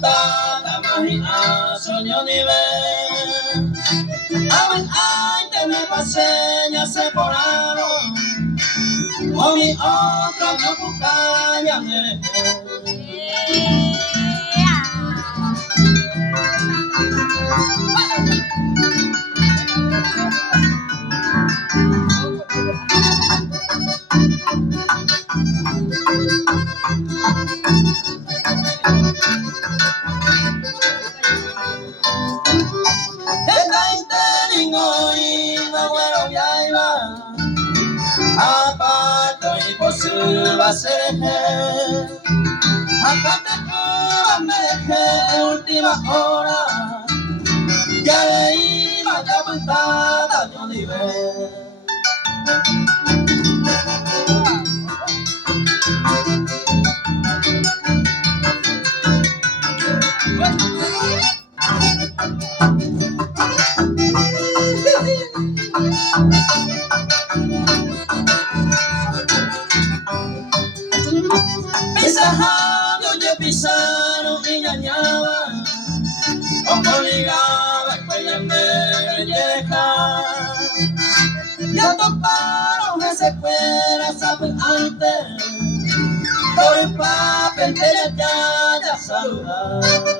tata mahi soño ni ve. Awen ay te me paseña separaron. O mi otro no cucaña me. Va a ser acá te iba me dejé última hora ya le iba ya apuntada yo ni ve. Pisaron y engañaban, como ligaba el cuello en belleja. Ya toparon ese fuera, saben antes, por el papel que ya saludar.